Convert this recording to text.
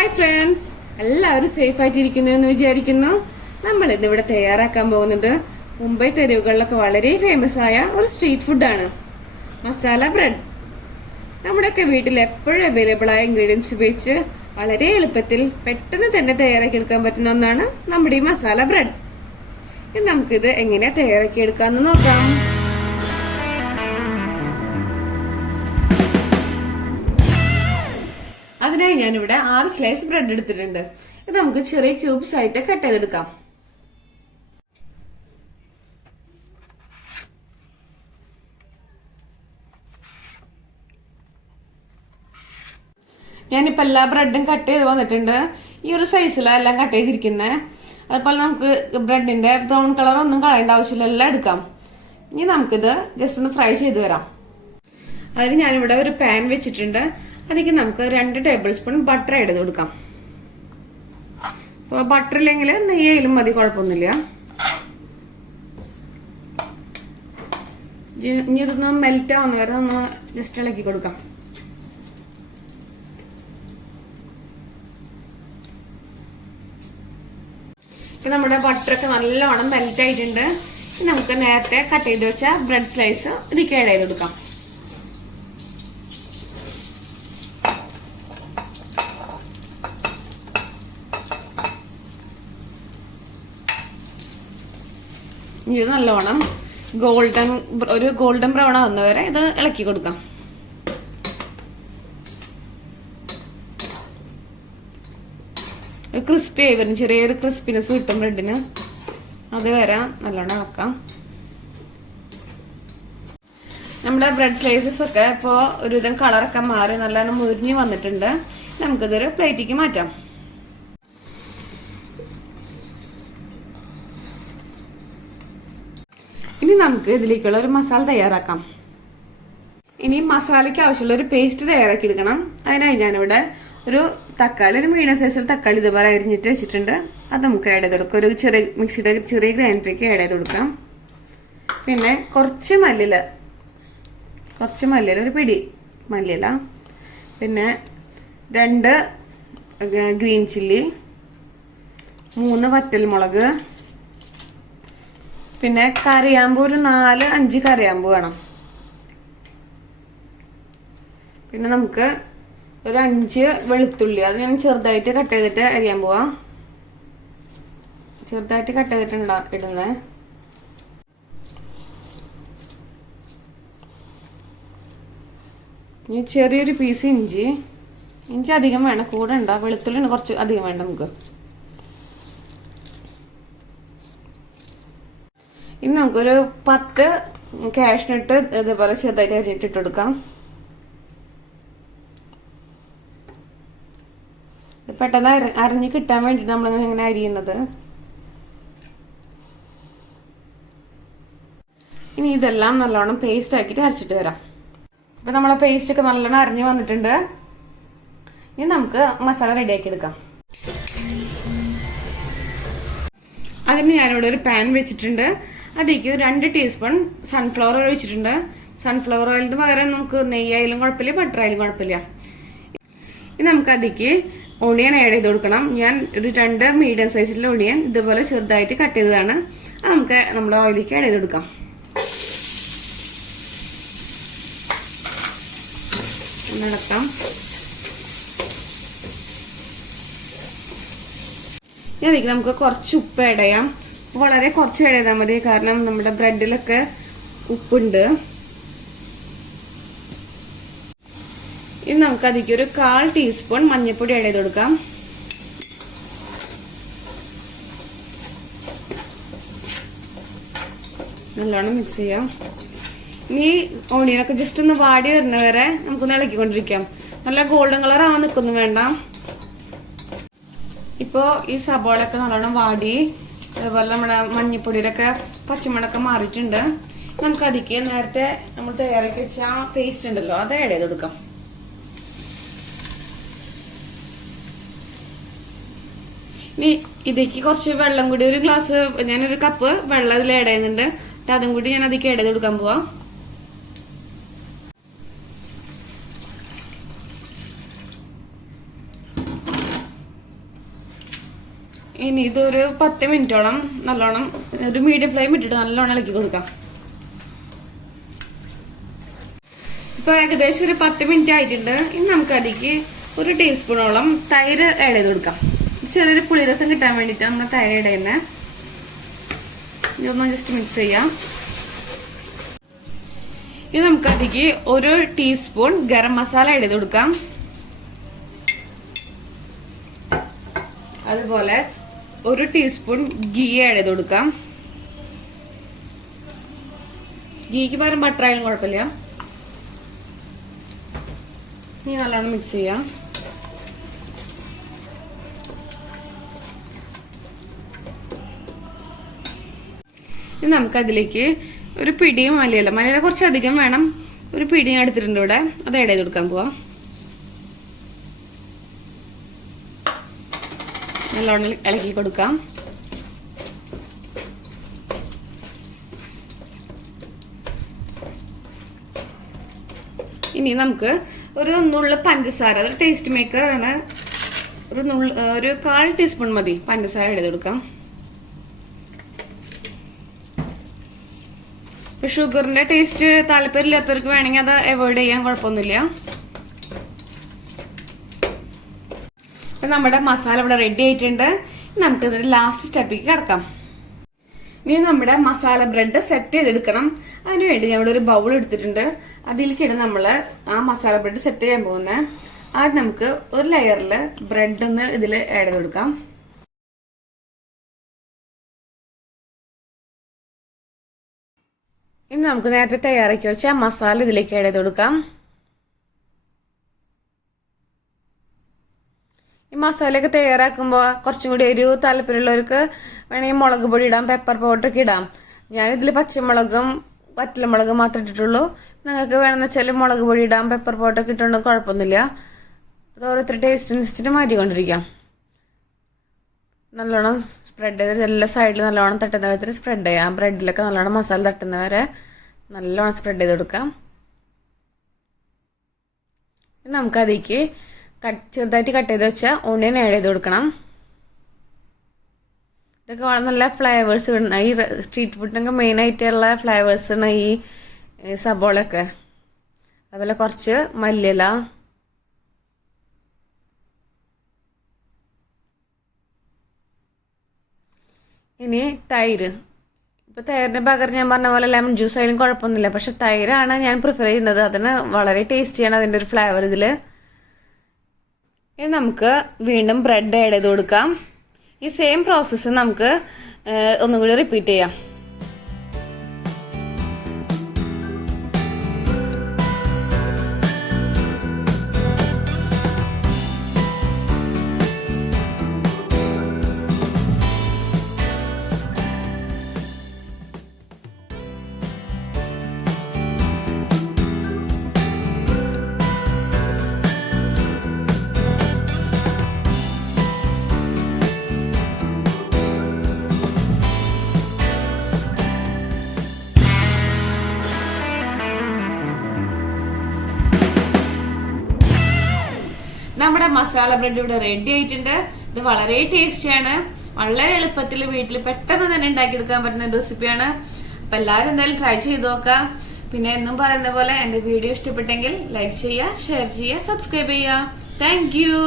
Hi friends, എല്ലാവരും safe ആയിട്ടിരിക്കുന്നു എന്ന് വിചാരിക്കുന്നു. നമ്മൾ ഇന്നിവിടെ തയ്യാറാക്കാൻ പോകുന്നത് മുംബൈ തെരുവുകളിലൊക്കെ വളരെ ഫേമസ് ആയ ഒരു സ്ട്രീറ്റ് ഫുഡാണ് മസാല ബ്രെഡ്. നമ്മുടെയൊക്കെ വീട്ടിൽ എപ്പോഴും അവൈലബിൾ ആയ ഇൻഗ്രീഡിയൻസ് ഉപയോഗിച്ച് വളരെ എളുപ്പത്തിൽ പെട്ടെന്ന് തന്നെ തയ്യാറാക്കി എടുക്കാൻ പറ്റുന്ന ഒന്നാണ് നമ്മുടെ ഈ മസാല ബ്രെഡ്. ഇനി നമുക്കിത് എങ്ങനെയാ തയ്യാറാക്കി എടുക്കാമെന്ന് നോക്കാം. അതിനായി ഞാനിവിടെ 6 സ്ലൈസ് ബ്രെഡ് എടുത്തിട്ടുണ്ട്. ഇത് നമുക്ക് ചെറിയ ക്യൂബ്സ് ആയിട്ട് കട്ട് ചെയ്തെടുക്കാം. ഞാനിപ്പോൾ എല്ലാ ബ്രെഡും കട്ട് ചെയ്ത് വന്നിട്ടുണ്ട്. ഈ ഒരു സൈസിലാണ് എല്ലാം കട്ട് ചെയ്തിരിക്കുന്നത്. അതുപോലെ നമുക്ക് ബ്രെഡിന്റെ ബ്രൗൺ കളർ ഒന്നും കളയേണ്ട ആവശ്യമില്ല, എല്ലാം എടുക്കാം. ഇനി നമുക്കിത് ജസ്റ്റ് ഒന്ന് ഫ്രൈ ചെയ്ത് വരാം. അതിന് ഞാനിവിടെ ഒരു പാൻ വെച്ചിട്ടുണ്ട്. അതിലേക്ക് നമുക്ക് 2 ടേബിൾ സ്പൂൺ ബട്ടർ ആഡ് ചെയ്ത് കൊടുക്കാം. അപ്പോൾ ബട്ടർ ഇല്ലെങ്കിൽ നെയ്യായാലും മതി, കുഴപ്പമൊന്നുമില്ല. ഇനി ഇതൊന്ന് മെൽറ്റ് ആവുന്ന വരെ ഒന്ന് ജസ്റ്റ് ഇളക്കി കൊടുക്കാം. ഇപ്പം നമ്മുടെ ബട്ടറൊക്കെ നല്ലോണം മെൽറ്റ് ആയിട്ടുണ്ട്. നമുക്ക് നേരത്തെ കട്ട് ചെയ്ത് വെച്ച ബ്രെഡ് സ്ലൈസ് ഇതിലേക്ക് ആഡ് ചെയ്ത് കൊടുക്കാം. ഇത് നല്ലോണം ഗോൾഡൻ ബ്രൗൺ ആവുന്ന വരെ ഇത് ഇളക്കി കൊടുക്കാം. ക്രിസ്പി ആയി വരും, ചെറിയൊരു ക്രിസ്പിനെസ് കിട്ടും ബ്രെഡിന്. അത് വരെ നല്ലോണം ഇളക്കാം. നമ്മുടെ ബ്രെഡ് സ്ലൈസസ് ഒക്കെ ഇപ്പോൾ ഒരുവിധം കളറൊക്കെ മാറി നല്ലോണം മുരിഞ്ഞ് വന്നിട്ടുണ്ട്. നമുക്കിതൊരു പ്ലേറ്റിലേക്ക് മാറ്റാം. ഇനി നമുക്ക് ഇതിലേക്കുള്ള ഒരു മസാല തയ്യാറാക്കാം. ഇനി മസാലയ്ക്ക് ആവശ്യമുള്ള ഒരു പേസ്റ്റ് തയ്യാറാക്കി എടുക്കണം. അതിനായി ഞാനിവിടെ ഒരു തക്കാളി, ഒരു മീഡിയം സൈസിൽ തക്കാളി ഇതുപോലെ അരിഞ്ഞിട്ട് വെച്ചിട്ടുണ്ട്. അത് നമുക്ക് ആഡ് ചെയ്ത് കൊടുക്കാം. ഒരു ചെറിയ മിക്സിയുടെ ചെറിയ ഗ്രൈൻഡറിലേക്ക് ആഡ് ചെയ്ത് കൊടുക്കാം. പിന്നെ കുറച്ച് മല്ലിയില, ഒരു പിടി മല്ലിയില, പിന്നെ 2 ഗ്രീൻ ചില്ലി, 3 വറ്റൽമുളക്, പിന്നെ കറിയാമ്പൂ ഒരു 4-5 കറിയാമ്പൂ വേണം. പിന്നെ നമുക്ക് ഒരു 5 വെളുത്തുള്ളി, അത് ഞാൻ ചെറുതായിട്ട് കട്ട് ചെയ്തിട്ട് അരിയാൻ പോവാം. ചെറുതായിട്ട് കട്ട് ചെയ്തിട്ട് ഇടുന്നേ. ഇനി ചെറിയൊരു പീസ് ഇഞ്ചി അധികം വേണം, കൂടെ ഉണ്ടാ. വെളുത്തുള്ളി കുറച്ച് അധികം വേണ്ട നമുക്ക്. ഇനി നമുക്കൊരു 10 കാഷ്നട്ട് ഇതേപോലെ ചെറുതായിട്ട് അരിഞ്ഞിട്ട് കൊടുക്കാം. പെട്ടെന്ന് അരിഞ്ഞ് കിട്ടാൻ വേണ്ടിയിട്ട് നമ്മളിങ്ങനെ അരിയുന്നത്. ഇനി ഇതെല്ലാം നല്ലോണം പേസ്റ്റ് ആക്കിയിട്ട് അരച്ചിട്ട് വരാം. അപ്പം നമ്മളെ പേസ്റ്റ് ഒക്കെ നല്ലോണം അരിഞ്ഞ് വന്നിട്ടുണ്ട്. ഇനി നമുക്ക് മസാല റെഡിയാക്കി എടുക്കാം. അതിന് ഞാനിവിടെ ഒരു പാൻ വെച്ചിട്ടുണ്ട്. അതിലേക്ക് 2 ടീസ്പൂൺ സൺഫ്ലവർ ഓയിൽ ഒഴിച്ചിട്ടുണ്ട്. സൺഫ്ലവർ ഓയിലിന് പകരം നമുക്ക് നെയ്യായാലും കുഴപ്പമില്ല, ബട്ടർ ആയാലും കുഴപ്പമില്ല. ഇനി നമുക്ക് അതിലേക്ക് ഓണിയൻ ആഡ് ചെയ്ത് കൊടുക്കണം. ഞാൻ ഒരു 2 മീഡിയം സൈസിലുള്ള ഓണിയൻ ഇതുപോലെ ചെറുതായിട്ട് കട്ട് ചെയ്തതാണ്. അത് നമുക്ക് നമ്മുടെ ഓയിലേക്ക് ആഡ് ചെയ്ത് കൊടുക്കാം. ഇളക്കാം. ഇനി അതിലേക്ക് നമുക്ക് കുറച്ച് ഉപ്പ് ആഡ് ചെയ്യാം. വളരെ കുറച്ച് ആഡ് ചെയ്താൽ മതി, കാരണം നമ്മുടെ ബ്രെഡിലൊക്കെ ഉപ്പുണ്ട്. ഇനി നമുക്ക് അതിലേക്ക് ഒരു 1/4 ടീസ്പൂൺ മഞ്ഞൾപ്പൊടി ആഡ് ചെയ്ത് കൊടുക്കാം. നല്ലോണം മിക്സ് ചെയ്യാം. ഇനി ഓണിയനൊക്കെ ജസ്റ്റ് ഒന്ന് വാടി വരുന്നവരെ നമുക്കൊന്ന് ഇളക്കിക്കൊണ്ടിരിക്കാം. നല്ല ഗോൾഡൻ കളർ ആവാൻ നിൽക്കൊന്നും വേണ്ട. ഇപ്പോൾ ഈ സബോളൊക്കെ നല്ലോണം വാടി, അതുപോലെ നമ്മുടെ മഞ്ഞപ്പൊടിയിലൊക്കെ പച്ചമണൊക്കെ മാറിയിട്ടുണ്ട്. നമുക്ക് അതിലേക്ക് നേരത്തെ നമ്മൾ തയ്യാറാക്കി വെച്ച ആ പേസ്റ്റ് ഉണ്ടല്ലോ, അത് ആഡ് ചെയ്ത് കൊടുക്കാം. ഇനി ഇതിലേക്ക് കുറച്ച് വെള്ളം കൂടി, ഒരു ഗ്ലാസ്, ഞാനൊരു കപ്പ് വെള്ളം അതിൽ ആഡ് ചെയ്യുന്നുണ്ട്. അതും കൂടി ഞാൻ അതിലേക്ക് ആഡ് ചെയ്ത് കൊടുക്കാൻ പോവാം. ഇനി ഇതൊരു 10 മിനിറ്റോളം നല്ലോണം ഒരു മീഡിയം ഫ്ലെയിം ഇട്ടിട്ട് നല്ലോണം ഇളക്കി കൊടുക്കാം. ഇപ്പൊ ഏകദേശം ഒരു 10 മിനിറ്റ് ആയിട്ടുണ്ട്. ഇനി നമുക്ക് അതിലേക്ക് ഒരു ടീസ്പൂണോളം തൈര് ആഡ് ചെയ്ത് കൊടുക്കാം. ചെറിയൊരു പുളിരസം കിട്ടാൻ വേണ്ടിയിട്ട് നമ്മൾ തൈര് ആഡ് ചെയ്യുന്നത്. ഇതൊന്ന് ജസ്റ്റ് മിക്സ് ചെയ്യാം. ഇനി നമുക്ക് അതിലേക്ക് ഒരു ടീസ്പൂൺ ഗരം മസാല ആഡ് ചെയ്ത് കൊടുക്കാം. അതുപോലെ ഒരു ടീസ്പൂൺ ഗീ ആഡ് ചെയ്ത് കൊടുക്കാം. ഗീക്ക് പകരം ബട്ടർ ആയാലും കുഴപ്പമില്ല. ഇനി നല്ലോണം മിക്സ് ചെയ്യാം. ഇനി നമുക്കതിലേക്ക് ഒരു പിടിയും മല്ലിയില കുറച്ചധികം വേണം. ഒരു പിടി ഞാൻ എടുത്തിട്ടുണ്ട് ഇവിടെ, അത് ആഡ് ചെയ്ത് കൊടുക്കാൻ പോവാം. നല്ലോണം ഇളക്കി കൊടുക്കാം. ഇനി നമുക്ക് ഒരു നുള്ള് പഞ്ചസാര, അതൊരു ടേസ്റ്റ് മേക്കർ ആണ്, ഒരു 1/4 ടീസ്പൂൺ മതി പഞ്ചസാര ആഡ് ചെയ്ത് കൊടുക്കാം. ഷുഗറിന്റെ ടേസ്റ്റ് താല്പര്യമില്ലാത്തവർക്ക് വേണമെങ്കിൽ അത് അവോയ്ഡ് ചെയ്യാൻ കുഴപ്പമൊന്നുമില്ല. അപ്പൊ നമ്മുടെ മസാല ഇവിടെ റെഡി ആയിട്ടുണ്ട്. നമുക്ക് ഇതിന്റെ ലാസ്റ്റ് സ്റ്റെപ്പിലേക്ക് കിടക്കാം. ഇനി നമ്മുടെ മസാല ബ്രെഡ് സെറ്റ് ചെയ്തെടുക്കണം. അതിനുവേണ്ടി ഞാൻ ഇവിടെ ഒരു ബൗൾ എടുത്തിട്ടുണ്ട്. അതിലേക്കാണ് നമ്മള് ആ മസാല ബ്രെഡ് സെറ്റ് ചെയ്യാൻ പോകുന്നത്. ആദ്യം നമുക്ക് ഒരു ലെയറിൽ ബ്രെഡ് ഒന്ന് ഇതിൽ ആഡ് ചെയ്ത് കൊടുക്കാം. ഇനി നമുക്ക് നേരത്തെ തയ്യാറാക്കി വെച്ച മസാല ഇതിലേക്ക് ആഡ് ചെയ്ത് കൊടുക്കാം. ഈ മസാലയൊക്കെ തയ്യാറാക്കുമ്പോൾ കുറച്ചും കൂടി എരിവ് താല്പര്യമുള്ളവർക്ക് വേണമെങ്കിൽ മുളക് പൊടി ഇടാം, പെപ്പർ പൗഡറൊക്കെ ഇടാം. ഞാനിതിൽ പച്ചമുളകും വറ്റൽമുളകും മാത്രമേ ഇട്ടിട്ടുള്ളൂ. നിങ്ങൾക്ക് വേണമെന്ന് വെച്ചാൽ മുളക് പൊടി ഇടാം, പെപ്പർ പൗഡറൊക്കെ ഇട്ടുണ്ടെങ്കിൽ കുഴപ്പമൊന്നുമില്ല. അത് ഓരോരുത്തർ ടേസ്റ്റിനനുസരിച്ചിട്ട് മാറ്റിക്കൊണ്ടിരിക്കാം. നല്ലോണം സ്പ്രെഡ് ചെയ്ത് എല്ലാ സൈഡിലും നല്ലോണം തട്ടുന്ന വിധത്തിൽ സ്പ്രെഡ് ചെയ്യാം. ബ്രെഡിലൊക്കെ നല്ലോണം മസാല തട്ടുന്നവരെ നല്ലോണം സ്പ്രെഡ് ചെയ്ത് കൊടുക്കാം. നമുക്കതിലേക്ക് ചെറുതായിട്ട് കട്ട് ചെയ്ത് വെച്ച ഓണിയൻ ആഡ് ചെയ്ത് കൊടുക്കണം. ഇതൊക്കെ വളരെ നല്ല ഫ്ലേവേഴ്സ് ഇടുന്ന ഈ സ്ട്രീറ്റ് ഫുഡിനൊക്കെ മെയിനായിട്ടുള്ള ഫ്ലേവേഴ്സാണ് ഈ സബോളയൊക്കെ. അതുപോലെ കുറച്ച് മല്ലിയില, ഇനി തൈര്. ഇപ്പൊ തൈരിന് പകരം ഞാൻ പറഞ്ഞ പോലെ ലെമൺ ജ്യൂസ് ആയാലും കുഴപ്പമൊന്നുമില്ല. പക്ഷെ തൈരാണ് ഞാൻ പ്രിഫർ ചെയ്യുന്നത്. അതിന് വളരെ ടേസ്റ്റിയാണ് അതിൻ്റെ ഒരു ഫ്ലേവർ ഇതില്. ഇനി നമുക്ക് വീണ്ടും ബ്രെഡ് ആഡ് ചെയ്ത് കൊടുക്കാം. ഈ സെയിം പ്രോസസ്സ് നമുക്ക് ഒന്നും കൂടി റിപ്പീറ്റ് ചെയ്യാം. നമ്മുടെ മസാല ബ്രെഡ് ഇവിടെ റെഡി ആയിട്ടുണ്ട്. ഇത് വളരെ ടേസ്റ്റിയാണ്. വളരെ എളുപ്പത്തിൽ വീട്ടിൽ പെട്ടെന്ന് തന്നെ ഉണ്ടാക്കിയെടുക്കാൻ പറ്റുന്ന റെസിപ്പിയാണ്. അപ്പൊ എല്ലാവരും എന്തായാലും ട്രൈ ചെയ്ത് നോക്കാം. പിന്നെ എന്നും പറയുന്ന പോലെ എന്റെ വീഡിയോ ഇഷ്ടപ്പെട്ടെങ്കിൽ ലൈക്ക് ചെയ്യുക, ഷെയർ ചെയ്യുക, സബ്സ്ക്രൈബ് ചെയ്യുക. Thank you.